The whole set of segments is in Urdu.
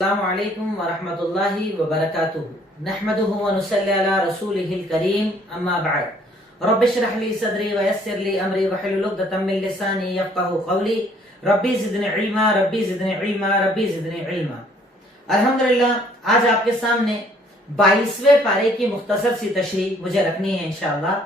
السلام علیکم ورحمۃ اللہ وبرکاتہ نحمده ونصلی علی رسوله الکریم اما بعد رب اشرح لی صدری ویسر لی امری واحلل عقدۃ من لسانی یفقهوا قولی ربی زدنی علما ربی زدنی علما ربی زدنی علما۔ الحمدللہ آج آپ کے سامنے 22ویں پارے کی مختصر سی تشریح مجھے رکھنی ہے انشاءاللہ،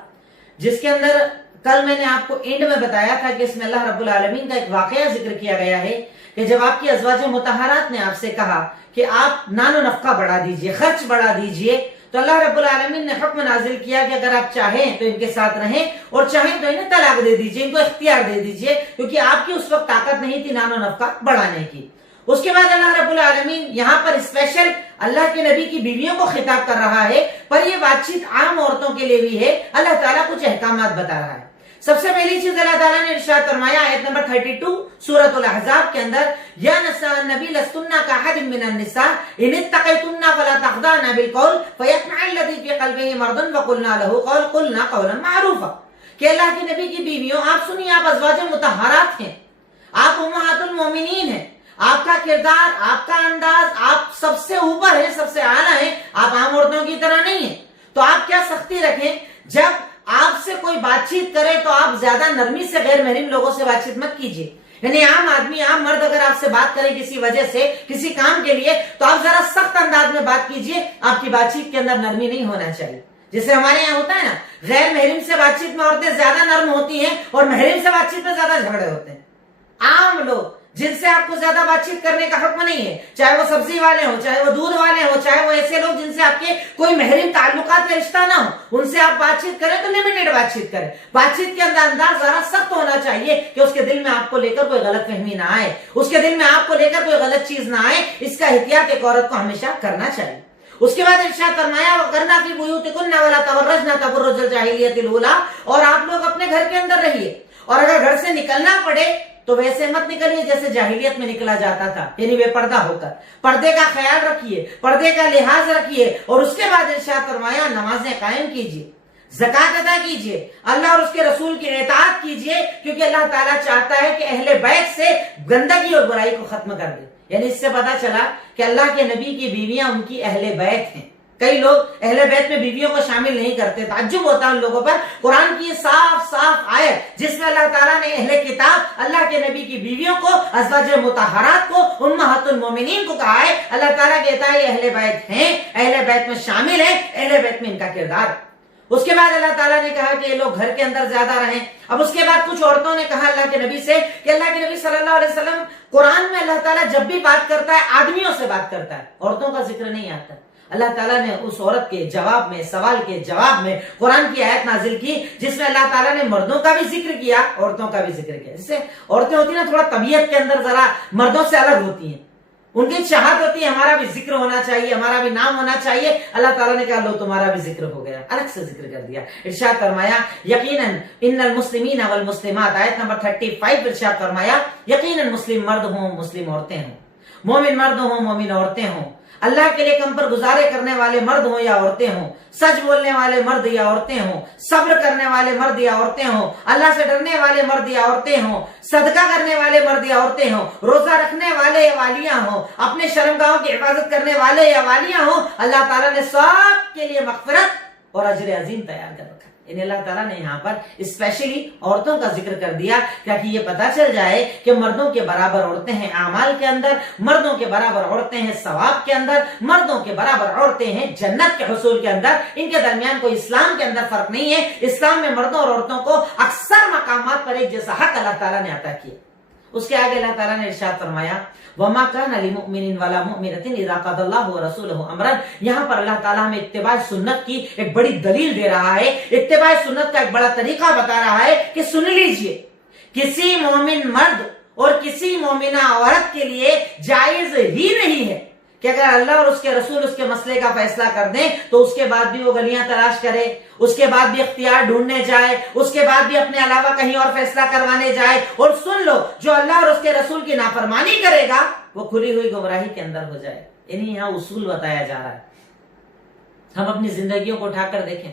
جس کے اندر کل میں نے آپ کو اینڈ میں بتایا تھا کہ اس میں اللہ رب العالمین کا ایک واقعہ ذکر کیا گیا ہے کہ جب آپ کی ازواج مطہرات نے آپ سے کہا کہ آپ نان و نفقہ بڑھا دیجئے، خرچ بڑھا دیجئے، تو اللہ رب العالمین نے حکم نازل کیا کہ اگر آپ چاہیں تو ان کے ساتھ رہیں اور چاہیں تو انہیں طلاق دے دیجئے، ان کو اختیار دے دیجئے، کیونکہ آپ کی اس وقت طاقت نہیں تھی نان و نفقہ بڑھانے کی۔ اس کے بعد اللہ رب العالمین یہاں پر اسپیشل اللہ کے نبی کی بیویوں کو خطاب کر رہا ہے، پر یہ بات چیت عام عورتوں کے لیے بھی ہے۔ اللہ تعالیٰ کچھ احکامات بتا رہا ہے۔ سب سے پہلی چیز اللہ تعالیٰ نے ارشاد فرمایا آیت نمبر 32 سورۃ الاحزاب کے اندر، یا نساء النبی لستن کاحد من النساء ان اتقیتن فلا تخضعن بالقول فیطمع الذی فی قلبہ مرض وقلنا له قلنا قولا معروفا، کہ اللہ کے نبی کی بیویوں آپ سنیے، آپ ازواج مطہرات ہیں، آپ امہات المومنین ہیں، آپ کا کردار، آپ کا انداز، آپ سب سے اوپر ہے، سب سے اعلیٰ ہے، آپ عام عورتوں کی طرح نہیں ہیں، تو آپ کیا سختی رکھیں، جب آپ سے کوئی بات چیت کرے تو آپ زیادہ نرمی سے غیر محرم لوگوں سے بات چیت مت کیجیے۔ یعنی عام آدمی، عام مرد اگر آپ سے بات کرے کسی وجہ سے، کسی کام کے لیے، تو آپ ذرا سخت انداز میں بات کیجیے، آپ کی بات چیت کے اندر نرمی نہیں ہونا چاہیے۔ جیسے ہمارے یہاں ہوتا ہے نا، غیر محرم سے بات چیت میں عورتیں زیادہ نرم ہوتی ہیں اور محرم سے بات چیت میں زیادہ جھگڑے ہوتے ہیں۔ عام لوگ جن سے آپ کو زیادہ بات چیت کرنے کا حکم نہیں ہے، چاہے وہ سبزی والے ہوں، چاہے وہ دودھ والے ہوں، چاہے وہ ایسے لوگ جن سے آپ کے کوئی محرم تعلقات یا رشتہ نہ ہو، ان سے آپ بات چیت کریں تو لمیٹڈ بات چیت کریں۔ بات چیت کے اندر انداز ذرا سخت ہونا چاہیے کہ اس کے دل میں آپ کو لے کر کوئی غلط فہمی نہ آئے، اس کے دل میں آپ کو لے کر کوئی غلط چیز نہ آئے۔ اس کا احتیاط ایک عورت کو ہمیشہ کرنا چاہیے۔ اس کے بعد ارشاد فرمایا وَقَرْنَا فِي بُيُوتِكُنَّ وَلَا تَبَرَّجْنَا تَبَرُّجَ الْجَاهِلِيَّةِ الْأُولَىٰ، اور آپ لوگ اپنے گھر کے اندر رہیے، اور اگر گھر سے نکلنا پڑے تو ویسے مت نکلیے جیسے جاہلیت میں نکلا جاتا تھا، یعنی بے پردہ ہو کر۔ پردے کا خیال رکھیے، پردے کا لحاظ رکھیے، اور اس کے بعد ارشاد فرمایا نمازیں قائم کیجیے، زکوٰۃ ادا کیجیے، اللہ اور اس کے رسول کی اطاعت کیجیے، کیونکہ اللہ تعالیٰ چاہتا ہے کہ اہل بیت سے گندگی اور برائی کو ختم کر دے۔ یعنی اس سے پتا چلا کہ اللہ کے نبی کی بیویاں ان کی اہل بیت ہیں۔ کئی لوگ اہل بیت میں بیویوں کو شامل نہیں کرتے، تعجب ہوتا ہے ان لوگوں پر۔ قرآن کی صاف صاف آیت جس میں اللہ تعالیٰ نے اہل کتاب اللہ کے نبی کی بیویوں کو، ازواج مطہرات کو، امہات المومنین کو کہا ہے، اللہ تعالیٰ کہتا ہے یہ اہل بیت ہیں، اہل بیت میں شامل ہیں، اہل بیت میں ان کا کردار۔ اس کے بعد اللہ تعالیٰ نے کہا کہ یہ لوگ گھر کے اندر زیادہ رہیں۔ اب اس کے بعد کچھ عورتوں نے کہا اللہ کے نبی سے کہ اللہ کے نبی صلی اللہ علیہ وسلم، قرآن میں اللہ تعالیٰ جب بھی بات کرتا ہے آدمیوں سے بات کرتا ہے، عورتوں کا ذکر نہیں آتا۔ اللہ تعالیٰ نے اس عورت کے جواب میں، سوال کے جواب میں قرآن کی آیت نازل کی جس میں اللہ تعالیٰ نے مردوں کا بھی ذکر کیا، عورتوں کا بھی ذکر کیا۔ جسے عورتیں ہوتی ہیں نا تھوڑا طبیعت کے اندر ذرا مردوں سے الگ ہوتی ہیں، ان کی چاہت ہوتی ہے ہمارا بھی ذکر ہونا چاہیے، ہمارا بھی نام ہونا چاہیے۔ اللہ تعالیٰ نے کہا لو تمہارا بھی ذکر ہو گیا، الگ سے ذکر کر دیا۔ ارشاد فرمایا یقیناً ان المسلمین والمسلمات، آیت نمبر 35 ارشاد فرمایا یقیناً مسلم مرد ہوں، مسلم عورتیں ہوں، مومن مرد ہوں، مومن عورتیں ہوں، اللہ کے لیے کم پر گزارے کرنے والے مرد ہوں یا عورتیں ہوں، سچ بولنے والے مرد یا عورتیں ہوں، صبر کرنے والے مرد یا عورتیں ہوں، اللہ سے ڈرنے والے مرد یا عورتیں ہوں، صدقہ کرنے والے مرد یا عورتیں ہوں، روزہ رکھنے والے یا والیاں ہوں، اپنے شرمگاہوں کی حفاظت کرنے والے یا والیاں ہوں، اللہ تعالیٰ نے سب کے لیے مغفرت اور اجر عظیم تیار کر رکھا۔ یعنی اللہ تعالیٰ نے یہاں پر اسپیشلی عورتوں کا ذکر کر دیا تاکہ یہ پتا چل جائے کہ مردوں کے برابر عورتیں ہیں اعمال کے اندر، مردوں کے برابر عورتیں ہیں ثواب کے اندر، مردوں کے برابر عورتیں ہیں جنت کے حصول کے اندر۔ ان کے درمیان کوئی اسلام کے اندر فرق نہیں ہے۔ اسلام میں مردوں اور عورتوں کو اکثر مقامات پر ایک جیسا حق اللہ تعالیٰ نے عطا کیا۔ اس کے آگے اللہ تعالیٰ نے ارشاد فرمایا وَمَا كَانَ لِمُؤْمِنٍ وَلَا مُؤْمِنَةٍ إِذَا قَضَى اللَّهُ وَرَسُولُهُ أَمْرًا۔ یہاں پر اللہ تعالیٰ ہمیں اتباع سنت کی ایک بڑی دلیل دے رہا ہے، اتباع سنت کا ایک بڑا طریقہ بتا رہا ہے کہ سن لیجئے، کسی مومن مرد اور کسی مومنہ عورت کے لیے جائز ہی نہیں ہے کہ اگر اللہ اور اس کے رسول اس کے مسئلے کا فیصلہ کر دیں تو اس کے بعد بھی وہ گلیاں تلاش کرے، اس کے بعد بھی اختیار ڈھونڈنے جائے، اس کے بعد بھی اپنے علاوہ کہیں اور فیصلہ کروانے جائے۔ اور سن لو، جو اللہ اور اس کے رسول کی نافرمانی کرے گا وہ کھلی ہوئی گمراہی کے اندر ہو جائے۔ یعنی یہاں اصول بتایا جا رہا ہے۔ ہم اپنی زندگیوں کو اٹھا کر دیکھیں،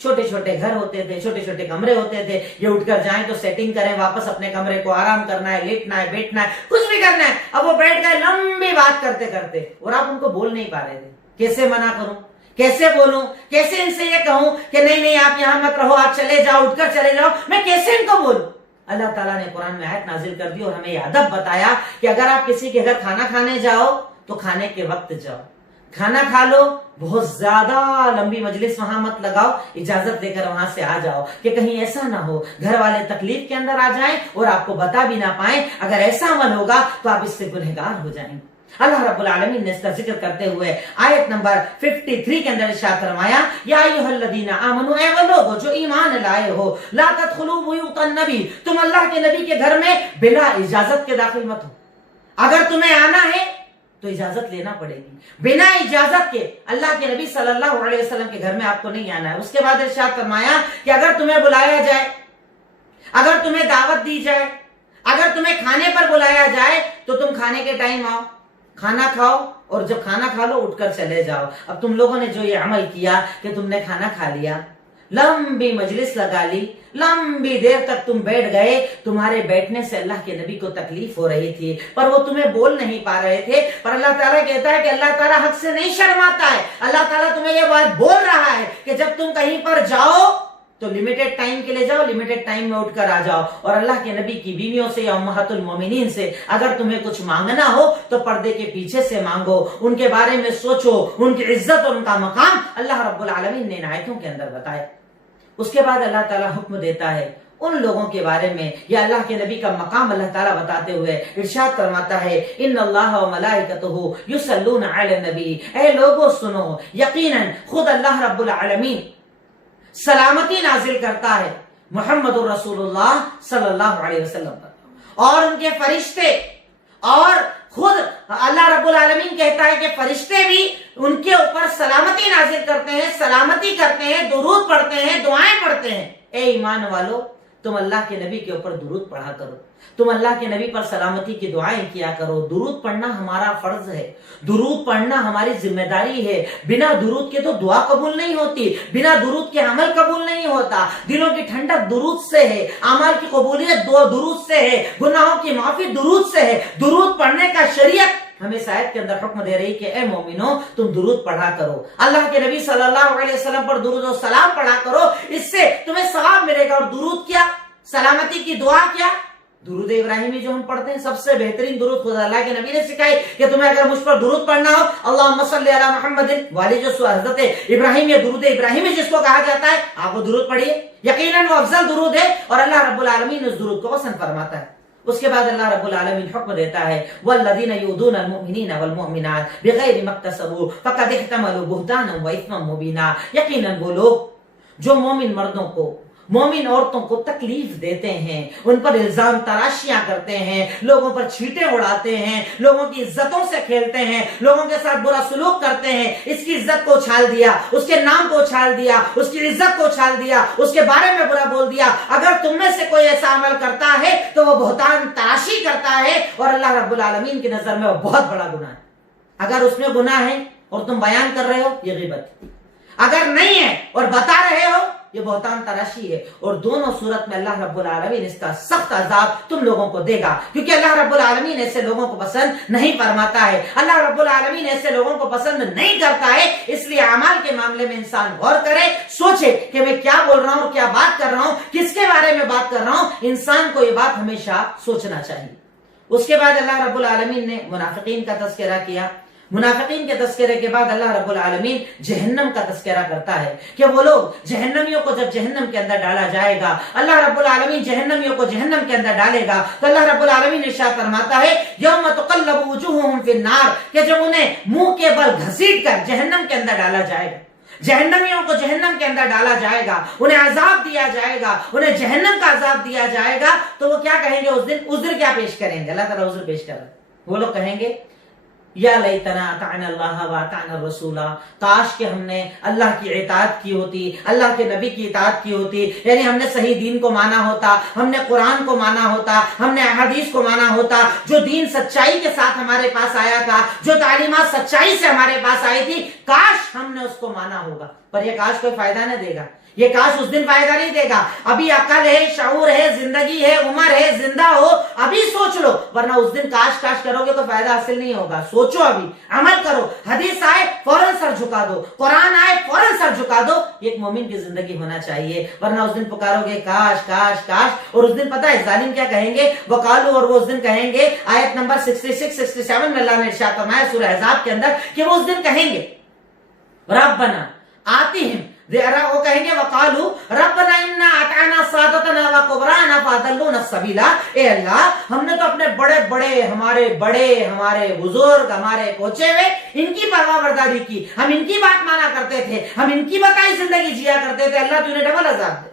چھوٹے چھوٹے گھر ہوتے تھے، چھوٹے چھوٹے کمرے ہوتے تھے، یہ اٹھ کر جائیں تو سیٹنگ کریں، واپس اپنے کمرے کو آرام کرنا ہے، لیٹنا ہے، بیٹھنا ہے، کچھ بھی کرنا ہے۔ اب وہ بیٹھ گئے لمبی بات کرتے کرتے، اور آپ ان کو بول نہیں پا رہے تھے، کیسے منع کروں، کیسے بولوں، کیسے ان سے یہ کہوں کہ نہیں نہیں آپ یہاں مت رہو، آپ چلے جاؤ، اٹھ کر چلے جاؤ، میں کیسے ان کو بولوں؟ اللہ تعالیٰ نے قرآن میں آیت نازل کر دی اور ہمیں یہ ادب بتایا کہ اگر آپ کسی کے گھر کھانا کھانے جاؤ تو کھانے کے وقت جاؤ، کھانا کھا لو، بہت زیادہ لمبی مجلس وہاں مت لگاؤ، اجازت دے کر وہاں سے آ جاؤ کہ کہیں ایسا نہ ہو گھر والے تکلیف کے اندر آ جائیں اور آپ کو بتا بھی نہ پائیں، اگر ایسا عمل ہوگا تو آپ اس سے گنہگار ہو جائیں گے۔ اللہ رب العالمین نے اس کا ذکر کرتے ہوئے آیت نمبر 53 کے اندر ارشاد فرمایا، یا ایھا الذین آمنوا، اے وہ لوگو جو ایمان لائے ہو، لا تدخلوا بیوت النبی، تم اللہ کے نبی کے گھر میں بلا اجازت کے داخل مت ہو، اگر تمہیں آنا ہے تو اجازت لینا پڑے گی، بنا اجازت کے اللہ کے نبی صلی اللہ علیہ وسلم کے گھر میں آپ کو نہیں آنا ہے۔ اس کے بعد ارشاد فرمایا کہ اگر تمہیں بلایا جائے، اگر تمہیں دعوت دی جائے، اگر تمہیں کھانے پر بلایا جائے تو تم کھانے کے ٹائم آؤ، کھانا کھاؤ، اور جب کھانا کھا لو اٹھ کر چلے جاؤ۔ اب تم لوگوں نے جو یہ عمل کیا کہ تم نے کھانا کھا لیا، لمبی مجلس لگا لی، لمبی دیر تک تم بیٹھ گئے، تمہارے بیٹھنے سے اللہ کے نبی کو تکلیف ہو رہی تھی پر وہ تمہیں بول نہیں پا رہے تھے، پر اللہ تعالیٰ کہتا ہے کہ اللہ تعالیٰ حق سے نہیں شرماتا ہے، اللہ تعالیٰ تمہیں یہ بات بول رہا ہے کہ جب تم کہیں پر جاؤ تو لمیٹڈ ٹائم کے لیے جاؤ، لمیٹڈ ٹائم میں اٹھ کر آ جاؤ، اور اللہ کے نبی کی بیویوں سے یا امہات المومنین سے اگر تمہیں کچھ مانگنا ہو تو پردے کے پیچھے سے مانگو، ان کے بارے میں سوچو، ان کی عزت اور ان کا مقام اللہ رب العالمین نے ان آیتوں کے اندر بتایا۔ اس کے بعد اللہ تعالیٰ حکم دیتا ہے ان لوگوں کے بارے میں، یا اللہ کے نبی کا مقام اللہ تعالیٰ بتاتے ہوئے ارشاد فرماتا ہے، ان اللہ و ملائکتہ یصلون علی النبی، اے لوگوں سنو، یقیناً خود اللہ رب العالمین سلامتی نازل کرتا ہے محمد الرسول اللہ صلی اللہ علیہ وسلم پر، اور ان کے فرشتے، اور خود اللہ رب العالمین کہتا ہے کہ فرشتے بھی ان کے اوپر سلامتی نازل کرتے ہیں، سلامتی کرتے ہیں، درود پڑھتے ہیں، دعائیں پڑھتے ہیں۔ اے ایمان والو، تم اللہ کے نبی کے اوپر درود پڑھا کرو، تم اللہ کے نبی پر سلامتی کی دعائیں کیا کرو۔ درود پڑھنا ہمارا فرض ہے، درود پڑھنا ہماری ذمہ داری ہے، بنا درود کے تو دعا قبول نہیں ہوتی، بنا درود کے عمل قبول نہیں ہوتا۔ دلوں کی ٹھنڈک درود سے ہے، اعمال کی قبولیت درود سے ہے، گناہوں کی معافی درود سے ہے۔ درود پڑھنے کا شریعت ہمیں اس آیت کے اندر حکم دے رہی کہ اے مومنو تم درود پڑھا کرو، اللہ کے نبی صلی اللہ علیہ وسلم پر درود و سلام پڑھا کرو، اس سے تمہیں ثواب ملے گا۔ اور درود کیا؟ سلامتی کی دعا کیا؟ درود ابراہیمی جو ہم پڑھتے ہیں، سب سے بہترین درود خدا اللہ کے نبی نے سکھائی کہ تمہیں اگر مجھ پر درود پڑھنا ہو، اللہم صلی علی محمد والی جو حضرت ابراہیم یا درود ابراہیمی جس کو کہا جاتا ہے، آپ وہ درود پڑھیے، یقیناً وہ افضل درود ہے اور اللہ رب العالمین اس درود کو پسند فرماتا ہے۔ اس کے بعد اللہ رب العالمین حکم دیتا ہے، والذین یؤذون المؤمنین والمؤمنات بغیر ما اکتسبوا فقد احتملوا بہتانا واثما مبینا، یقیناً وہ لوگ جو مومن مردوں کو، مومن عورتوں کو تکلیف دیتے ہیں، ان پر الزام تراشیاں کرتے ہیں، لوگوں پر چھینٹیں اڑاتے ہیں، لوگوں کی عزتوں سے کھیلتے ہیں، لوگوں کے ساتھ برا سلوک کرتے ہیں، اس کی عزت کو اچھال دیا، اس کے نام کو اچھال دیا، اس کی عزت کو اچھال دیا، اس کے بارے میں برا بول دیا، اگر تم میں سے کوئی ایسا عمل کرتا ہے تو وہ بہتان تراشی کرتا ہے، اور اللہ رب العالمین کی نظر میں وہ بہت بڑا گناہ ہے۔ اگر اس میں گناہ ہے اور تم بیان کر رہے ہو، یہ غیبت، اگر نہیں ہے اور بتا رہے ہو، یہ بہتان تراشی ہے، اور دونوں صورت میں اللہ رب العالمین اس کا سخت عذاب تم لوگوں کو دے گا، کیونکہ اللہ رب العالمین ایسے لوگوں کو پسند نہیں فرماتا ہے، اللہ رب العالمین ایسے لوگوں کو پسند نہیں کرتا ہے۔ اس لیے اعمال کے معاملے میں انسان غور کرے، سوچے کہ میں کیا بول رہا ہوں، کیا بات کر رہا ہوں، کس کے بارے میں بات کر رہا ہوں۔ انسان کو یہ بات ہمیشہ سوچنا چاہیے۔ اس کے بعد اللہ رب العالمین نے منافقین کا تذکرہ کیا۔ منافقین کے تذکرے کے بعد اللہ رب العالمین جہنم کا تذکرہ کرتا ہے کہ وہ لوگ جہنمیوں کو جب جہنم کے اندر ڈالا جائے گا، اللہ رب العالمین جہنمیوں کو جہنم کے اندر ڈالے گا، تو اللہ رب العالمین ارشاد فرماتا ہے، یوم تقلب وجوہہم فی النار، کہ جب انہیں منہ کے بل گھسیٹ کر جہنم کے اندر ڈالا جائے گا، جہنمیوں کو جہنم کے اندر ڈالا جائے گا، انہیں عذاب دیا جائے گا، انہیں جہنم کا عذاب دیا جائے گا، تو وہ کیا کہیں گے اس دن؟ عذر کیا پیش کریں گے؟ اللہ تعالیٰ عذر پیش کر رہا ہے۔ وہ لوگ کہیں گے یا لیتنا اطعنا اللہ و اطعنا الرسول، کاش کہ ہم نے اللہ کی اطاعت کی ہوتی، اللہ کے نبی کی اطاعت کی ہوتی، یعنی ہم نے صحیح دین کو مانا ہوتا، ہم نے قرآن کو مانا ہوتا، ہم نے احادیث کو مانا ہوتا، جو دین سچائی کے ساتھ ہمارے پاس آیا تھا، جو تعلیمات سچائی سے ہمارے پاس آئی تھی، کاش ہم نے اس کو مانا ہوگا۔ پر یہ کاش کوئی فائدہ نہ دے گا، یہ کاش اس دن فائدہ نہیں دے گا۔ ابھی عقل ہے، شعور ہے، زندگی ہے، عمر ہے، زندہ ہو، ابھی سوچ لو، ورنہ اس دن کاش کاش کرو گے تو فائدہ حاصل نہیں ہوگا۔ سوچو، ابھی عمل کرو، حدیث آئے فوراً سر جھکا دو، قرآن آئے فوراً سر جھکا دو، یہ ایک مومن کی زندگی ہونا چاہیے۔ ورنہ اس دن پکارو گے کاش کاش کاش، اور اس دن پتہ ہے ظالم کیا کہیں گے؟ وقالو، اور وہ اس دن کہیں گے، آیت نمبر 66-67 میں اللہ نے ارشاد فرمایا سورہ احزاب کے اندر کہ وہ اس دن کہیں گے ربنا آتیہم، وہ کہیں گے وقالو ربنا انا اطعنا سادتنا وکبرانا فاضلونا السبیل، اے اللہ ہم نے تو اپنے بڑے ہمارے بزرگ، ہمارے پہنچے ہوئے، ان کی پرواہ برداری کی، ہم ان کی بات مانا کرتے تھے، ہم ان کی بتائی زندگی جیا کرتے تھے، اللہ تو انہیں ڈبل عذاب دے،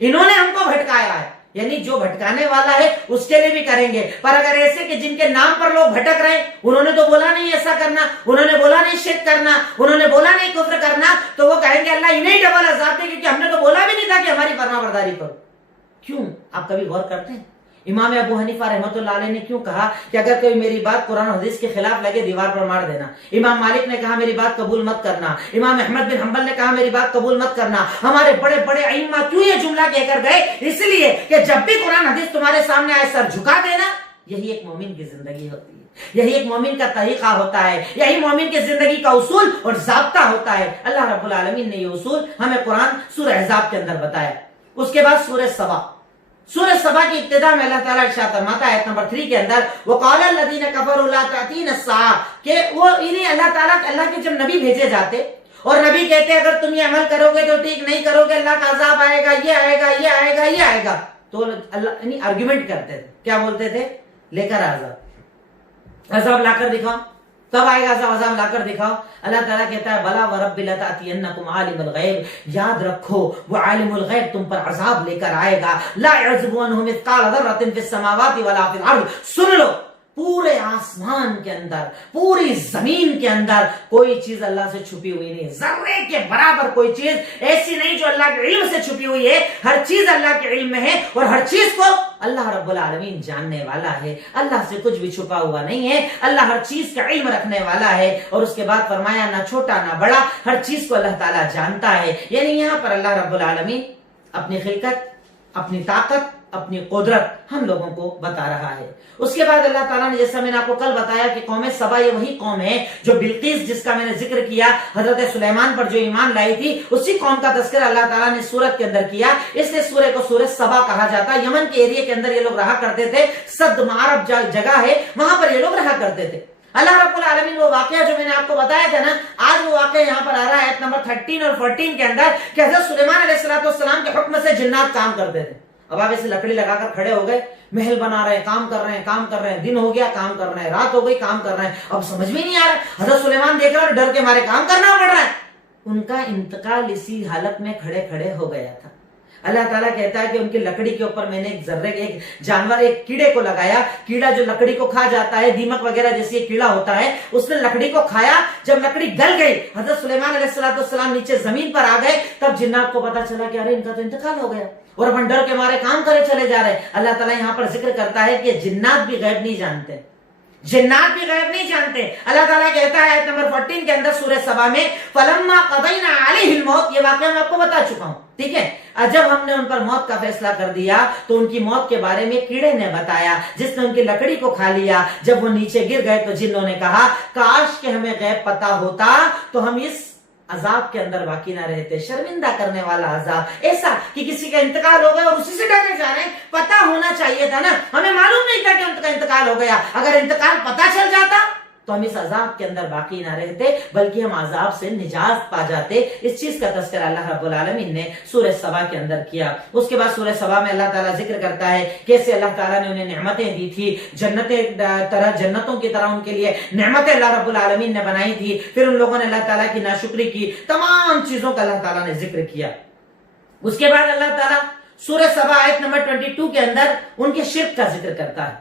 انہوں نے ہم کو بھٹکایا ہے۔ یعنی جو بھٹکانے والا ہے اس کے لیے بھی کریں گے، پر اگر ایسے کہ جن کے نام پر لوگ بھٹک رہے، انہوں نے تو بولا نہیں ایسا کرنا، انہوں نے بولا نہیں شرک کرنا، انہوں نے بولا نہیں کفر کرنا، تو وہ کہیں گے اللہ انہیں ڈبل عذاب دے، کیونکہ ہم نے تو بولا بھی نہیں تھا کہ ہماری فرما برداری کرو۔ کیوں؟ آپ کبھی غور کرتے ہیں امام ابو حنیفہ رحمۃ اللہ علیہ نے کیوں کہا کہ اگر کوئی میری بات قرآن و حدیث کے خلاف لگے دیوار پر مار دینا؟ امام مالک نے کہا میری بات قبول مت کرنا، امام احمد بن حنبل نے کہا میری بات قبول مت کرنا۔ ہمارے بڑے ائمہ کیوں یہ جملہ کہہ کر گئے؟ اس لیے کہ جب بھی قرآن حدیث تمہارے سامنے آئے سر جھکا دینا، یہی ایک مومن کی زندگی ہوتی ہے، یہی ایک مومن کا طریقہ ہوتا ہے، یہی مومن کی زندگی کا اصول اور ضابطہ ہوتا ہے۔ اللہ رب العالمین نے یہ اصول ہمیں قرآن سورہ احزاب کے اندر بتایا۔ اس کے بعد سورہ سبا، سورہ سبا کی ابتدا میں اللہ تعالیٰ ارشاد فرماتا ہے آیت نمبر 3 کے اندر وَقَالَ الَّذِينَ كَفَرُوا لَا تَأْتِينَا السَّاعَةُ، کہ وہ انہیں اللہ کے جب نبی بھیجے جاتے اور نبی کہتے اگر تم یہ عمل کرو گے تو ٹھیک، نہیں کرو گے اللہ کا عذاب آئے گا، یہ آئے گا، یہ آئے گا، یہ آئے گا، تو اللہ یعنی آرگیومنٹ کرتے تھے، کیا بولتے تھے؟ لے کر عذاب لا کر دکھاؤ، کب آئے گا عذاب لا کر دکھاؤ۔ اللہ تعالیٰ کہتا ہے بلا ورب لتأتینکم عالم الغیب، یاد رکھو وہ عالم الغیب تم پر عذاب لے کر آئے گا، لا يعزب عنہ مثقال ذرۃ فی السماوات ولا فی الارض۔ سن لو، پورے آسمان کے اندر، پوری زمین کے اندر کوئی چیز اللہ سے چھپی ہوئی نہیں، ذرے کے برابر کوئی چیز ایسی نہیں جو اللہ کے علم سے چھپی ہوئی ہے، ہر چیز اللہ کے علم میں ہے، اور ہر چیز کو اللہ رب العالمین جاننے والا ہے، اللہ سے کچھ بھی چھپا ہوا نہیں ہے، اللہ ہر چیز کا علم رکھنے والا ہے۔ اور اس کے بعد فرمایا نہ چھوٹا نہ بڑا، ہر چیز کو اللہ تعالیٰ جانتا ہے۔ یعنی یہاں پر اللہ رب العالمین اپنی خلقت، اپنی طاقت، اپنی قدرت ہم لوگوں کو بتا رہا ہے۔ اس کے بعد اللہ تعالیٰ نے جیسا میں نے آپ کو کل بتایا کہ قوم سبا یہ وہی قوم ہے جو بلقیس جس کا میں نے ذکر کیا، حضرت سلیمان پر جو ایمان لائی تھی، اسی قوم کا تذکرہ اللہ تعالیٰ نے سورت کے اندر کیا۔ اس لیے سورہ کو سورہ سبا کہا جاتا ہے۔ یمن کے ایریا کے اندر یہ لوگ رہا کرتے تھے، صد معرب جگہ ہے، وہاں پر یہ لوگ رہا کرتے تھے۔ اللہ رب العالمین وہ واقعہ جو میں نے آپ کو بتایا تھا نا، آج وہ واقعہ یہاں پر آ رہا ہے آیت نمبر 13 اور 14 کے اندر کہ حضرت سلیمان علیہ السلام کے حکم سے جنات کام کرتے تھے۔ اب آپ اسے لکڑی لگا کر کھڑے ہو گئے، محل بنا رہے ہیں، کام کر رہے ہیں، دن ہو گیا کام کر رہے ہیں، رات ہو گئی کام کر رہے ہیں، اب سمجھ میں نہیں آ رہا، حضرت سلیمان دیکھ رہے ہیں ڈر کے مارے کام کرنا پڑ رہا ہے۔ ان کا انتقال اسی حالت میں کھڑے ہو گیا تھا۔ اللہ تعالیٰ کہتا ہے کہ ان کی لکڑی کے اوپر میں نے ایک جانور، ایک کیڑے کو لگایا، کیڑا جو لکڑی کو کھا جاتا ہے، دیمک وغیرہ جیسی ایک کیڑا ہوتا ہے، اس نے لکڑی کو کھایا۔ جب لکڑی گل گئی، حضرت سلیمان علیہ السلام نیچے زمین پر آ گئے، تب جنات کو پتا چلا کہ ارے ان کا تو انتقال ہو گیا، اور اپن ڈر کے مارے کام کرے چلے جا رہے۔ اللہ تعالیٰ یہاں پر ذکر کرتا ہے کہ جنات بھی غیب نہیں جانتے، جنات بھی غیب نہیں جانتے۔ اللہ تعالیٰ کہتا ہے آیت نمبر 14 کے اندر سورہ سبا میں فَلَمَّا قَضَيْنَا عَلَيْهِ الْمَوْتِ، یہ واقعہ میں آپ کو بتا چکا ہوں، ٹھیک ہے۔ جب ہم نے ان پر موت کا فیصلہ کر دیا تو ان کی موت کے بارے میں کیڑے نے بتایا جس نے ان کی لکڑی کو کھا لیا۔ جب وہ نیچے گر گئے تو جنوں نے کہا کاش کہ ہمیں غیب پتا ہوتا تو ہم اس عذاب کے اندر باقی نہ رہتے۔ شرمندہ کرنے والا عذاب، ایسا کہ کسی کا انتقال ہو گیا اور اسی سے ڈرنے جا رہے ہیں۔ پتا ہونا چاہیے تھا نا، ہمیں معلوم نہیں تھا کہ ان کا انتقال ہو گیا۔ اگر انتقال پتا چل جاتا تو ہم اس عذاب کے اندر باقی نہ رہتے، بلکہ ہم عذاب سے نجات پا جاتے۔ اس چیز کا تذکرہ اللہ رب العالمین نے سورہ سبا کے اندر کیا۔ اس کے بعد سورہ سبا میں اللہ تعالیٰ ذکر کرتا ہے کیسے اللہ تعالیٰ نے انہیں نعمتیں دی تھی، جنتوں کی طرح ان کے لیے نعمتیں اللہ رب العالمین نے بنائی تھی۔ پھر ان لوگوں نے اللہ تعالیٰ کی ناشکری کی، تمام چیزوں کا اللہ تعالیٰ نے ذکر کیا۔ اس کے بعد اللہ تعالیٰ سورہ سبا آیت نمبر 22 کے اندر ان کے شرک کا ذکر کرتا ہے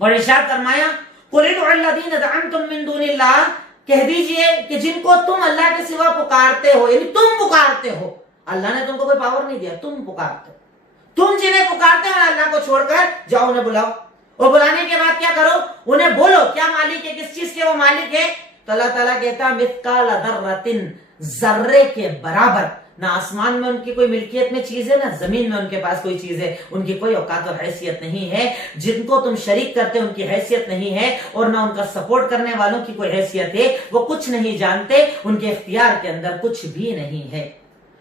اور ارشاد فرمایا قُلِ ادْعُوا الَّذِينَ زَعَمْتُم مِّن دُونِ اللَّهِ، کہہ دیجئے کہ جن کو تم اللہ کے سوا پکارتے ہو، یعنی تم پکارتے ہو، اللہ نے تم کو کوئی پاور نہیں دیا، تم پکارتے ہو، تم جنہیں پکارتے ہو اللہ کو چھوڑ کر جاؤ انہیں بلاؤ، اور بلانے کے بعد کیا کرو؟ انہیں بولو کیا مالک ہے، کس چیز کے وہ مالک ہے؟ تو اللہ تعالیٰ کہتا ہے مثقال ذرۃ، ذرے کے برابر، نہ آسمان میں ان کی کوئی ملکیت میں چیز ہے، نہ زمین میں ان کے پاس کوئی چیز ہے، ان کی کوئی اوقات اور حیثیت نہیں ہے، جن کو تم شریک کرتے ان کی حیثیت نہیں ہے، اور نہ ان کا سپورٹ کرنے والوں کی کوئی حیثیت ہے، وہ کچھ نہیں جانتے، ان کے اختیار کے اندر کچھ بھی نہیں ہے۔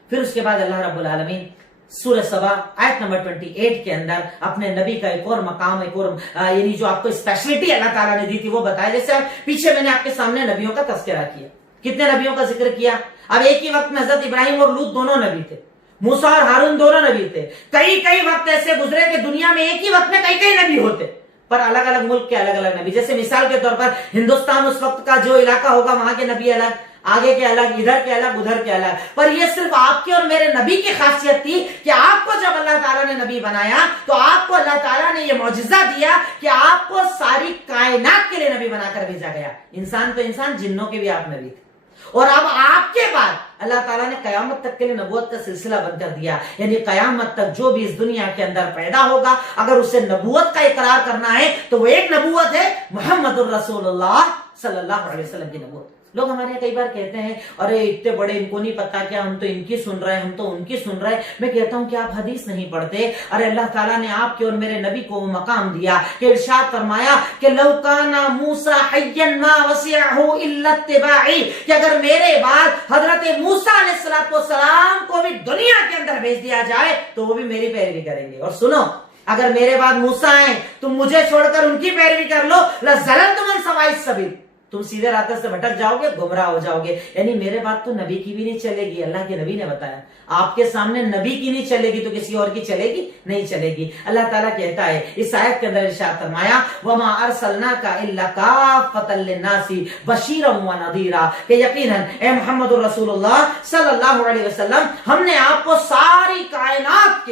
پھر اس کے بعد اللہ رب العالمین سورہ سبا آیت نمبر 28 کے اندر اپنے نبی کا ایک اور مقام، ایک اور یعنی جو آپ کو اسپیشلٹی اللہ تعالیٰ نے دی تھی وہ بتایا۔ جیسے پیچھے میں نے آپ کے سامنے نبیوں کا تذکرہ کیا، کتنے نبیوں کا ذکر کیا؟ اب ایک ہی وقت میں حضرت ابراہیم اور لوط دونوں نبی تھے، موسیٰ اور ہارون دونوں نبی تھے، کئی وقت ایسے گزرے کہ دنیا میں ایک ہی وقت میں کئی نبی ہوتے، پر الگ الگ ملک کے الگ الگ نبی۔ جیسے مثال کے طور پر ہندوستان اس وقت کا جو علاقہ ہوگا وہاں کے نبی الگ، آگے کے الگ، ادھر کے الگ، ادھر کے الگ، پر یہ صرف آپ کے اور میرے نبی کی خاصیت تھی کہ آپ کو جب اللہ تعالیٰ نے نبی بنایا تو آپ کو اللہ تعالیٰ نے یہ معجزہ دیا کہ آپ کو ساری کائنات کے لیے نبی بنا کر بھیجا گیا۔ انسان تو انسان، جنوں کے بھی آپ نبی تھے، اور اب آپ کے بعد اللہ تعالیٰ نے قیامت تک کے لیے نبوت کا سلسلہ بند کر دیا، یعنی قیامت تک جو بھی اس دنیا کے اندر پیدا ہوگا اگر اسے نبوت کا اقرار کرنا ہے تو وہ ایک نبوت ہے، محمد الرسول اللہ صلی اللہ علیہ وسلم کی نبوت۔ لوگ ہمارے یہاں کئی بار کہتے ہیں ارے اتنے بڑے، ان کو نہیں پتا کیا، ہم تو ان کی سن رہے ہیں، ہم تو ان کی سن رہے ہیں۔ میں کہتا ہوں کہ آپ حدیث نہیں پڑھتے۔ ارے اللہ تعالیٰ نے آپ کے اور میرے نبی کو وہ مقام دیا کہ ارشاد فرمایا کہ لو کان موسیٰ حیا ما وسعہ الا اتباعی، کہ اگر میرے بعد حضرت موسیٰ علیہ السلام کو بھی دنیا کے اندر بھیج دیا جائے تو وہ بھی میری پیروی کریں گے۔ اور سنو، اگر میرے بعد موسیٰ ہیں تم مجھے چھوڑ کر ان کی پیروی کر لو، لَظَلَلْتُمْ عَنْ سَوَاءِ السَّبِيلِ، تم سیدھے راستے سے بھٹک جاؤ گے، گمراہ ہو جاؤ گے۔ یعنی میرے بات تو نبی کی بھی نہیں چلے گی، اللہ کے نبی نے بتایا، آپ کے سامنے نبی کی نہیں چلے گی تو کسی اور کی چلے گی؟ نہیں چلے گی۔ اللہ تعالیٰ کہتا ہے اس آیت کے اندر ارشاد فرمایا وَمَا أَرْسَلْنَاكَ إِلَّا كَافَّةً لِلنَّاسِ بَشِيرًا وَنَذِيرًا، کہ یقیناً اے محمد رسول اللہ صلی اللہ علیہ وسلم ہم نے آپ کو ساری کائنات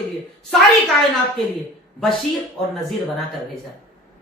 کے لیے بشیر اور نذیر بنا کر بھیجا۔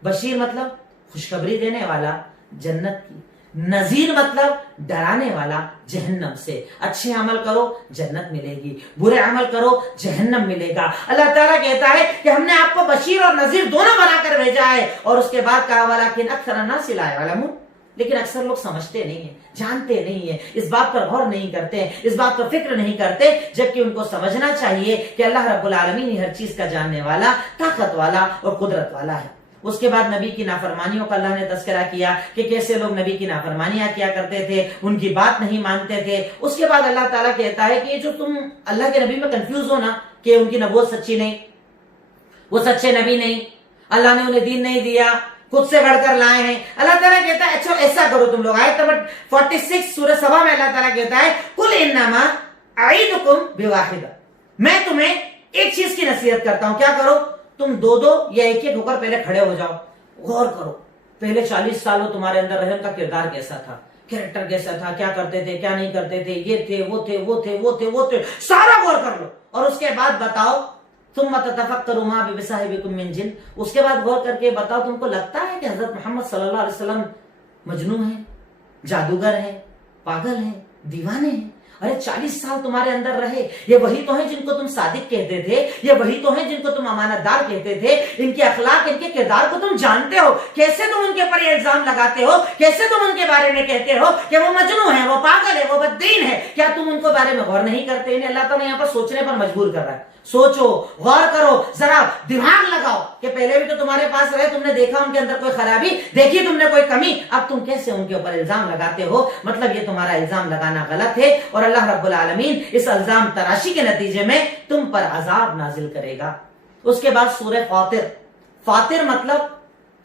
بشیر مطلب خوشخبری دینے والا جنت کی، نذیر مطلب ڈرانے والا جہنم سے۔ اچھے عمل کرو جنت ملے گی، برے عمل کرو جہنم ملے گا۔ اللہ تعالیٰ کہتا ہے کہ ہم نے آپ کو بشیر اور نذیر دونوں بنا کر بھیجا ہے، اور اس کے بعد کہا وَلَٰكِنْ أَكْثَرَ النَّاسِ لَا يَعْلَمُونَ، لیکن اکثر لوگ سمجھتے نہیں ہیں، جانتے نہیں ہیں، اس بات پر غور نہیں کرتے، اس بات پر فکر نہیں کرتے، جبکہ ان کو سمجھنا چاہیے کہ اللہ رب العالمین ہی ہر چیز کا جاننے والا، طاقت والا اور قدرت والا ہے۔ اس کے بعد نبی کی نافرمانیوں کا اللہ نے تذکرہ کیا کہ کیسے لوگ نبی کی نافرمانیاں کیا کرتے تھے، ان کی بات نہیں مانتے تھے۔ اس کے بعد اللہ تعالیٰ کہتا ہے کہ یہ جو تم اللہ کے نبی میں کنفیوز ہو نا کہ ان کی نبوت سچی نہیں، وہ سچے نبی نہیں، اللہ نے انہیں دین نہیں دیا، خود سے بڑھ کر لائے ہیں، اللہ تعالیٰ کہتا ہے اچھا ایسا کرو تم لوگ۔ آیت نمبر 46 سورہ سبا میں اللہ تعالیٰ کہتا ہے قُلْ إِنَّمَا أَعِظُكُمْ بِوَاحِدَةٍ، میں تمہیں ایک چیز کی نصیحت کرتا ہوں، کیا کرو؟ تم دو یا ایک ہو کر پہلے کھڑے ہو جاؤ، غور کرو پہلے 40 سالوں تمہارے اندر رحم کا کردار کیسا تھا، کیریکٹر کیسا تھا، کیا کرتے تھے کیا نہیں کرتے تھے، یہ تھے وہ تھے وہ تھے وہ تھے وہ تھے، سارا غور کر لو، اور اس کے بعد بتاؤ ثم تتفکروا ما بصاحبکم من جن، اس کے بعد غور کر کے بتاؤ تم کو لگتا ہے کہ حضرت محمد صلی اللہ علیہ وسلم مجنون ہے، جادوگر ہے، پاگل ہے، دیوانے ہیں؟ ارے 40 سال تمہارے اندر رہے، یہ وہی تو ہیں جن کو تم صادق کہتے تھے، یہ وہی تو ہیں جن کو تم امانت دار کہتے تھے، ان کے اخلاق ان کے کردار کو تم جانتے ہو، کیسے تم ان کے اوپر یہ الزام لگاتے ہو، کیسے تم ان کے بارے میں کہتے ہو کہ وہ مجنون ہے، وہ پاگل ہے، وہ بددین ہے؟ کیا تم ان کو بارے میں غور نہیں کرتے؟ انہیں اللہ تعالیٰ یہاں پر سوچنے پر مجبور کر رہا ہے۔ سوچو، غور کرو، ذرا دماغ لگاؤ کہ پہلے بھی تو تمہارے پاس رہے، تم نے دیکھا ان کے اندر کوئی خرابی، دیکھی تم نے کوئی کمی، اب تم کیسے ان کے اوپر الزام لگاتے ہو؟ مطلب یہ تمہارا الزام لگانا غلط ہے، اور اللہ رب العالمین اس الزام تراشی کے نتیجے میں تم پر عذاب نازل کرے گا۔ اس کے بعد سورہ فاطر، فاطر مطلب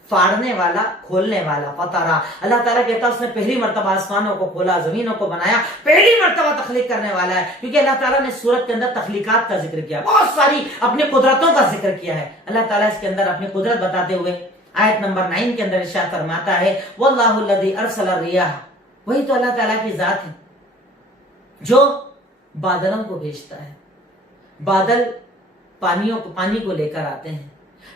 فاڑنے والا، کھولنے والا، فطرہ۔ اللہ تعالیٰ کہتا ہے اس نے پہلی مرتبہ آسمانوں کو کھولا، زمینوں کو بنایا، پہلی مرتبہ تخلیق کرنے والا ہے، کیونکہ اللہ تعالیٰ نے سورت کے اندر تخلیقات کا ذکر کیا، بہت ساری اپنی قدرتوں کا ذکر کیا ہے۔ اللہ تعالیٰ اس کے اندر اپنی قدرت بتاتے ہوئے آیت نمبر 9 کے اندر ارشاد فرماتا ہے واللہ الذی ارسل الریاح، وہی تو اللہ تعالیٰ کی ذات ہے جو بادلوں کو بھیجتا ہے، بادل پانی کو لے کر آتے ہیں،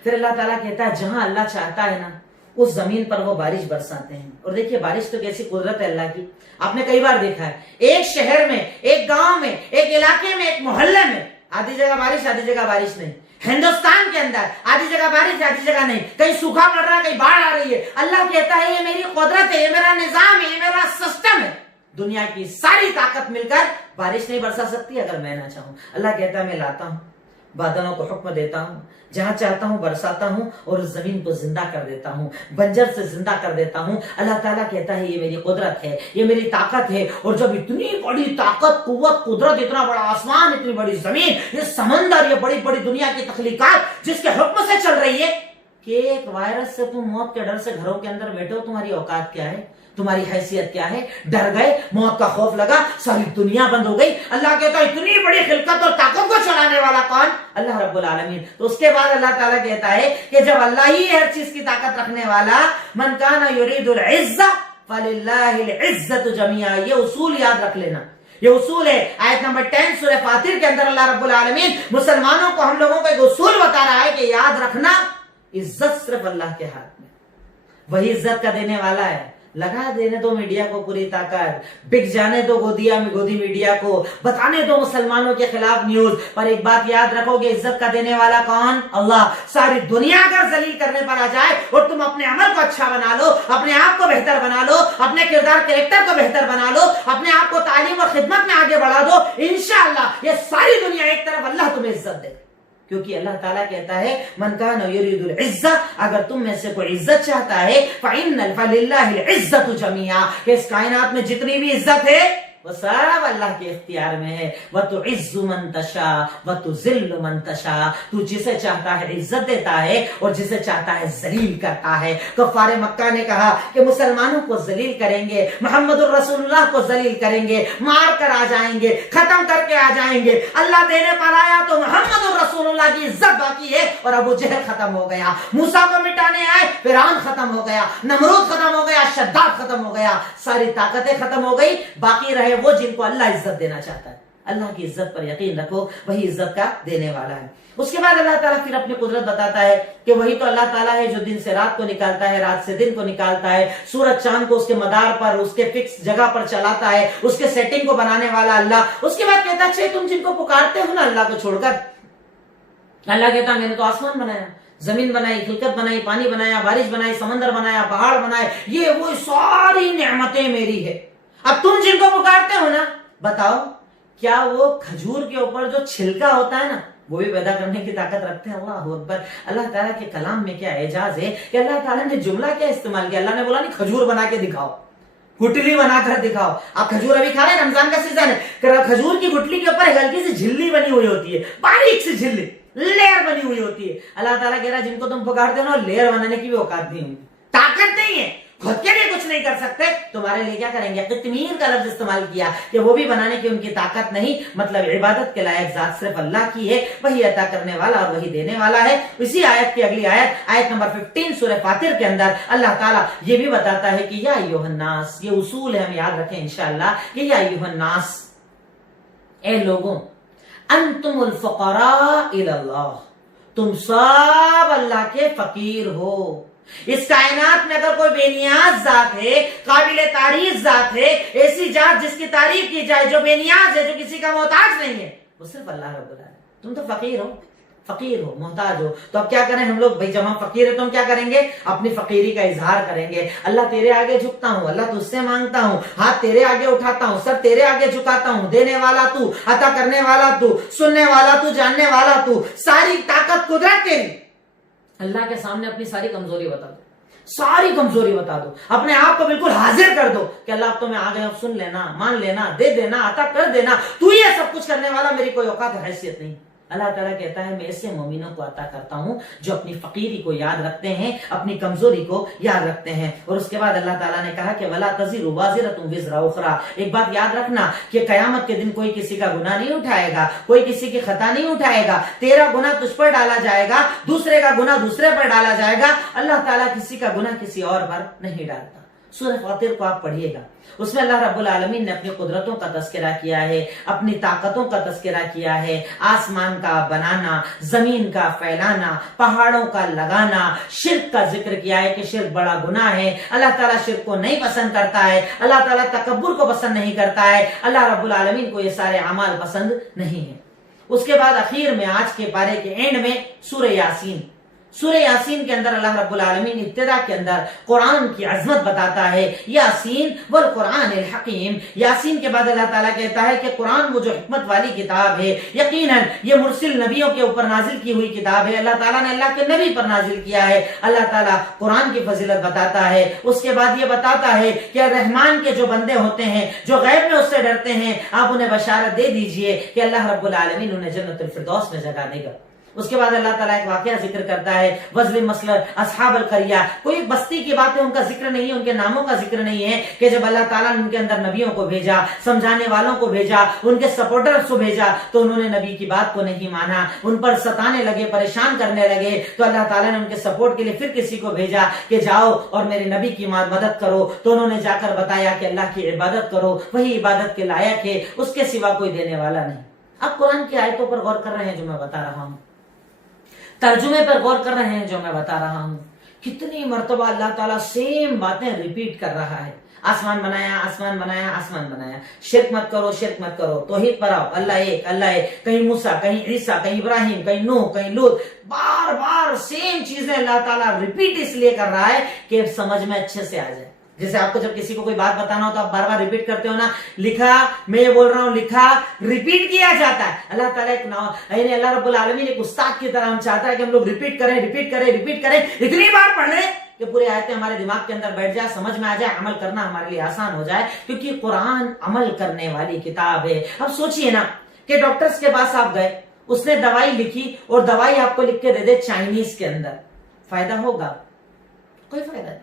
پھر اللہ تعالیٰ کہتا ہے جہاں اللہ چاہتا ہے نا اس زمین پر وہ بارش برساتے ہیں. اور دیکھیے بارش تو کیسی قدرت ہے اللہ کی. آپ نے کئی بار دیکھا ہے ایک شہر میں، ایک گاؤں میں، ایک علاقے میں، ایک محلے میں آدھی جگہ بارش، آدھی جگہ بارش نہیں. ہندوستان کے اندر آدھی جگہ بارش، آدھی جگہ نہیں. کہیں سوکھا پڑ رہا ہے، کہیں باڑھ آ رہی ہے. اللہ کہتا ہے یہ میری قدرت ہے، یہ میرا نظام ہے، یہ میرا سسٹم ہے. دنیا کی ساری طاقت مل کر بارش نہیں برسا سکتی اگر میں نہ چاہوں. اللہ کہتا ہے میں لاتا ہوں، بادلوں کو حکم دیتا ہوں، جہاں چاہتا ہوں برساتا ہوں اور اس زمین کو زندہ کر دیتا ہوں، بنجر سے زندہ کر دیتا ہوں. اللہ تعالیٰ کہتا ہے یہ میری قدرت ہے، یہ میری طاقت ہے. اور جب اتنی بڑی طاقت، قوت، قدرت، اتنا بڑا آسمان، اتنی بڑی زمین، یہ سمندر، یہ بڑی بڑی دنیا کی تخلیقات جس کے حکم سے چل رہی ہے کہ ایک وائرس سے تم موت کے ڈر سے گھروں کے اندر بیٹھے ہو، تمہاری اوقات کیا ہے، تمہاری حیثیت کیا ہے؟ ڈر گئے، موت کا خوف لگا، ساری دنیا بند ہو گئی. اللہ کہتا ہے اتنی بڑی خلقت اور طاقت کو چلانے والا کون؟ اللہ رب العالمین. تو اس کے بعد اللہ تعالیٰ کہتا ہے کہ جب اللہ ہی ہر چیز کی طاقت رکھنے والا، من کان یرید العزہ فللہ العزۃ جمیعا. یہ اصول یاد رکھ لینا، یہ اصول ہے. آیت نمبر 10 سورہ فاطر کے اندر اللہ رب العالمین مسلمانوں کو، ہم لوگوں کو ایک اصول بتا رہا ہے کہ یاد رکھنا عزت صرف اللہ کے ہاتھ میں، وہی عزت کا دینے والا ہے. لگا دینے دو میڈیا کو پوری طاقت، بک جانے دو گودی میڈیا کو، بتانے دو مسلمانوں کے خلاف نیوز، پر ایک بات یاد رکھو گے عزت کا دینے والا کون؟ اللہ. ساری دنیا اگر ذلیل کرنے پر آ جائے اور تم اپنے عمل کو اچھا بنا لو، اپنے آپ کو بہتر بنا لو، اپنے کردار کریکٹر کو بہتر بنا لو، اپنے آپ کو تعلیم اور خدمت میں آگے بڑھا دو، انشاءاللہ یہ ساری دنیا ایک طرف، اللہ تمہیں عزت دے. کیونکہ اللہ تعالیٰ کہتا ہے من کان یرید العزہ، اگر تم میں سے کوئی عزت چاہتا ہے فإن فللہ العزۃ جمیعا، کہ اس کائنات میں جتنی بھی عزت ہے وہ سب اللہ کے اختیار میں ہے. وَتُعِزُّ مَن تَشَاءُ وَتُذِلُّ مَن تَشَاءُ، تو جسے چاہتا ہے عزت دیتا ہے اور جسے چاہتا ہے ذلیل کرتا ہے. کفار مکہ نے کہا کہ مسلمانوں کو ذلیل کریں گے، محمد الرسول اللہ کو ذلیل کریں گے، مار کر آ جائیں گے، ختم کر کے آ جائیں گے. اللہ دینے پر آیا تو محمد الرسول اللہ کی عزت باقی ہے اور ابو جہل ختم ہو گیا. موسیٰ کو مٹانے آئے، فرعون ختم ہو گیا، نمرود ختم ہو گیا، شداد ختم ہو گیا، ساری طاقتیں ختم ہو گئی. باقی رہے وہ جن کو اللہ عزت دینا چاہتا ہے. اللہ کی عزت پر یقین رکھو، وہی عزت کا دینے والا ہے. اس کے بعد اللہ تعالیٰ پھر اپنی قدرت بتاتا ہے کہ وہی تو اللہ تعالیٰ ہے جو دن سے رات کو نکالتا ہے، رات سے دن کو نکالتا ہے، سورج چاند کو اس کے مدار پر، اس کے فکس جگہ پر چلاتا ہے، اس کے سیٹنگ کو بنانے والا اللہ. اس کے بعد کہتا ہے تم جن کو پکارتے ہو نا اللہ کو چھوڑ کر، اللہ کہتا ہے میں نے تو آسمان بنایا، زمین بنائی، خلقت بنائی، پانی بنایا، بارش بنائی، سمندر بنایا، پہاڑ بنائے، یہ وہ ساری نعمتیں میری ہے. اب تم جن کو پکارتے ہو نا، بتاؤ کیا وہ کھجور کے اوپر جو چھلکا ہوتا ہے نا وہ بھی پیدا کرنے کی طاقت رکھتے ہیں؟ اللہ اکبر. اللہ تعالیٰ کے کلام میں کیا اعجاز ہے کہ اللہ تعالیٰ نے جملہ کیا استعمال کیا. اللہ نے بولا نہیں کھجور بنا کے دکھاؤ، گٹلی بنا کر دکھاؤ. آپ کھجور ابھی کھا رہے ہیں، رمضان کا سیزن ہے، کھجور کی گٹلی کے اوپر ہلکی سی جھلی بنی ہوئی ہوتی ہے، باریک سی جھلی، لیئر بنی ہوئی ہوتی ہے. اللہ تعالیٰ کہہ رہا ہے جن کو تم پکارتے ہو نا، لیئر بنانے کی بھی اوقات نہیں ہوگی، طاقت نہیں ہے، خود کے لیے کچھ نہیں کر سکتے، تمہارے لیے کیا کریں گے؟ قطمیر کا لفظ استعمال کیا کہ وہ بھی بنانے کی ان کی طاقت نہیں. مطلب عبادت کے لائق ذات صرف اللہ کی ہے، وہی عطا کرنے والا اور وہی دینے والا ہے. اسی آیت کی اگلی آیت نمبر 15 سورہ فاطر کے اندر اللہ تعالیٰ یہ بھی بتاتا ہے کہ یا ایھا الناس، یہ اصول ہے، ہم یاد رکھیں انشاءاللہ کہ یا ایھا الناس، اے لوگوں، انتم الفقراء الی اللہ، تم سب اللہ کے فقیر ہو. اس کائنات میں اگر کوئی بے نیاز ذات ہے، قابل تعریف ذات ہے، ایسی ذات جس کی تعریف کی جائے، جو بے نیاز ہے، جو کسی کا محتاج نہیں ہے، وہ صرف اللہ رب العالمین. تم تو فقیر ہو، محتاج ہو. تو اب کیا کریں ہم لوگ؟ بھائی جب ہم فقیر ہیں تو ہم کیا کریں گے؟ اپنی فقیری کا اظہار کریں گے. اللہ تیرے آگے جھکتا ہوں، اللہ تجھ سے مانگتا ہوں، ہاتھ تیرے آگے اٹھاتا ہوں، سر تیرے آگے جھکاتا ہوں. دینے والا تو، عطا کرنے والا تو، سننے والا تو، جاننے والا تو، ساری طاقت قدرت تیری. اللہ کے سامنے اپنی ساری کمزوری بتا دو، ساری کمزوری بتا دو، اپنے آپ کو بالکل حاضر کر دو کہ اللہ اب تو میں آ گیا ہوں، سن لینا، مان لینا، دے دینا، عطا کر دینا، تو یہ سب کچھ کرنے والا، میری کوئی اوقات اور حیثیت نہیں. اللہ تعالیٰ کہتا ہے میں ایسے مومنوں کو عطا کرتا ہوں جو اپنی فقیری کو یاد رکھتے ہیں، اپنی کمزوری کو یاد رکھتے ہیں. اور اس کے بعد اللہ تعالیٰ نے کہا کہ وَلَا تَزِرُ وَازِرَةٌ وِزْرَ أُخْرَىٰ. ایک بات یاد رکھنا کہ قیامت کے دن کوئی کسی کا گناہ نہیں اٹھائے گا، کوئی کسی کی خطا نہیں اٹھائے گا. تیرا گناہ تجھ پر ڈالا جائے گا، دوسرے کا گناہ دوسرے پر ڈالا جائے گا. اللہ تعالیٰ کسی کا گناہ کسی اور پر نہیں ڈالتا. سورہ فاطر کو آپ پڑھیے گا، اس میں اللہ رب العالمین نے اپنی قدرتوں کا تذکرہ کیا ہے، اپنی طاقتوں کا تذکرہ کیا ہے، آسمان کا بنانا، زمین کا پھیلانا، پہاڑوں کا لگانا، شرک کا ذکر کیا ہے کہ شرک بڑا گناہ ہے، اللہ تعالیٰ شرک کو نہیں پسند کرتا ہے، اللہ تعالیٰ تکبر کو پسند نہیں کرتا ہے، اللہ رب العالمین کو یہ سارے اعمال پسند نہیں ہیں۔ اس کے بعد اخیر میں آج کے پارے کے اینڈ میں سورہ یاسین، سورہ یاسین کے اندر اللہ رب العالمین ابتدا کے اندر قرآن کی عظمت بتاتا ہے، یاسین والقرآن الحکیم۔ یاسین کے بعد اللہ تعالیٰ کہتا ہے کہ قرآن وہ جو حکمت والی کتاب ہے، یقیناً یہ مرسل نبیوں کے اوپر نازل کی ہوئی کتاب ہے، اللہ تعالیٰ نے اللہ کے نبی پر نازل کیا ہے۔ اللہ تعالیٰ قرآن کی فضیلت بتاتا ہے، اس کے بعد یہ بتاتا ہے کہ رحمان کے جو بندے ہوتے ہیں جو غیب میں اس سے ڈرتے ہیں، آپ انہیں بشارت دے دیجئے کہ اللہ رب العالمین انہیں جنت الفردوس میں جگہ دے گا۔ اس کے بعد اللہ تعالیٰ ایک واقعہ ذکر کرتا ہے، وزل مسلر اصحاب القریہ، کوئی بستی کی بات ہے، ان کا ذکر نہیں ہے، ان کے ناموں کا ذکر نہیں ہے، کہ جب اللہ تعالیٰ نے ان کے اندر نبیوں کو بھیجا، سمجھانے والوں کو بھیجا، ان کے سپورٹرز کو بھیجا، تو انہوں نے نبی کی بات کو نہیں مانا، ان پر ستانے لگے، پریشان کرنے لگے، تو اللہ تعالیٰ نے ان کے سپورٹ کے لیے پھر کسی کو بھیجا کہ جاؤ اور میرے نبی کی مدد کرو، تو انہوں نے جا کر بتایا کہ اللہ کی عبادت کرو، وہی عبادت کے لائق ہے، اس کے سوا کوئی دینے والا نہیں۔ اب قرآن کی آیتوں پر غور کر رہے ہیں جو میں بتا رہا ہوں، ترجمے پر غور کر رہے ہیں جو میں بتا رہا ہوں، کتنی مرتبہ اللہ تعالیٰ سیم باتیں ریپیٹ کر رہا ہے، آسمان بنایا، آسمان بنایا، آسمان بنایا، شرک مت کرو، شرک مت کرو، توحید پر آؤ، اللہ ایک، اللہ ایک، کہیں موسیٰ، کہیں عیسیٰ، کہیں ابراہیم، کہیں نوح، کہیں لوط، بار بار سیم چیزیں اللہ تعالیٰ ریپیٹ اس لیے کر رہا ہے کہ سمجھ میں اچھے سے آ جائے۔ جیسے آپ کو جب کسی کو کوئی بات بتانا ہو تو آپ بار بار ریپیٹ کرتے ہو نا، لکھا، میں یہ بول رہا ہوں، لکھا، ریپیٹ کیا جاتا ہے۔ اللہ تعالیٰ یعنی اللہ رب العالمین ایک استاد کی طرح ہم چاہتا ہے کہ ہم لوگ ریپیٹ کریں، ریپیٹ کریں، ریپیٹ کریں، اتنی بار پڑھ لیں کہ پوری آیتیں ہمارے دماغ کے اندر بیٹھ جائے، سمجھ میں آ جائے، عمل کرنا ہمارے لیے آسان ہو جائے، کیونکہ قرآن عمل کرنے والی کتاب ہے۔ اب سوچئے نا کہ ڈاکٹرز کے پاس آپ گئے، اس نے دوائی لکھی اور دوائی آپ کو لکھ کے دے دے چائنیز کے اندر، فائدہ ہوگا؟ کوئی فائدہ نہیں۔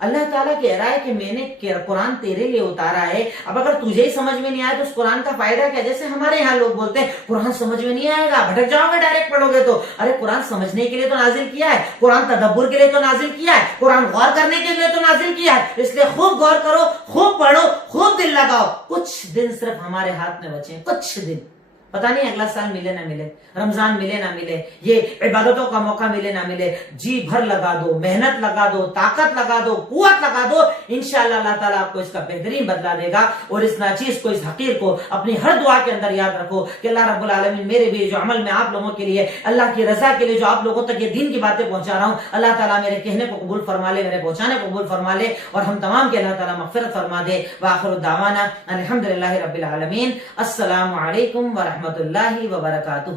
اللہ تعالیٰ کہہ رہا ہے کہ میں نے قرآن تیرے لیے اتارا ہے، اب اگر تجھے ہی سمجھ میں نہیں آئے تو اس قرآن کا فائدہ کیا؟ جیسے ہمارے یہاں لوگ بولتے ہیں قرآن سمجھ میں نہیں آئے گا، بھٹک جاؤ گے ڈائریکٹ پڑھو گے تو۔ ارے قرآن سمجھنے کے لیے تو نازل کیا ہے، قرآن تدبر کے لیے تو نازل کیا ہے، قرآن غور کرنے کے لیے تو نازل کیا ہے، اس لیے خوب غور کرو، خوب پڑھو، خوب دل لگاؤ۔ کچھ دن صرف ہمارے ہاتھ میں بچے، کچھ دن، پتہ نہیں اگلا سال ملے نہ ملے، رمضان ملے نہ ملے، یہ عبادتوں کا موقع ملے نہ ملے، جی بھر لگا دو، محنت لگا دو، طاقت لگا دو، قوت لگا دو، انشاءاللہ اللہ تعالیٰ آپ کو اس کا بہترین بدلہ دے گا۔ اور اس ناچیز کو، اس حقیر کو اپنی ہر دعا کے اندر یاد رکھو کہ اللہ رب العالمین میرے بھی جو عمل میں آپ لوگوں کے لیے، اللہ کی رضا کے لیے جو آپ لوگوں تک یہ دین کی باتیں پہنچا رہا ہوں، اللہ تعالیٰ میرے کہنے کو قبول فرما لے، میرے پہنچانے کو قبول فرما لے، اور ہم تمام کے اللہ تعالیٰ مغفرت فرما دے۔ وآخر دعوانا الحمدللہ رب العالمین۔ السلام علیکم ورحمۃ اللہ وبرکاتہ۔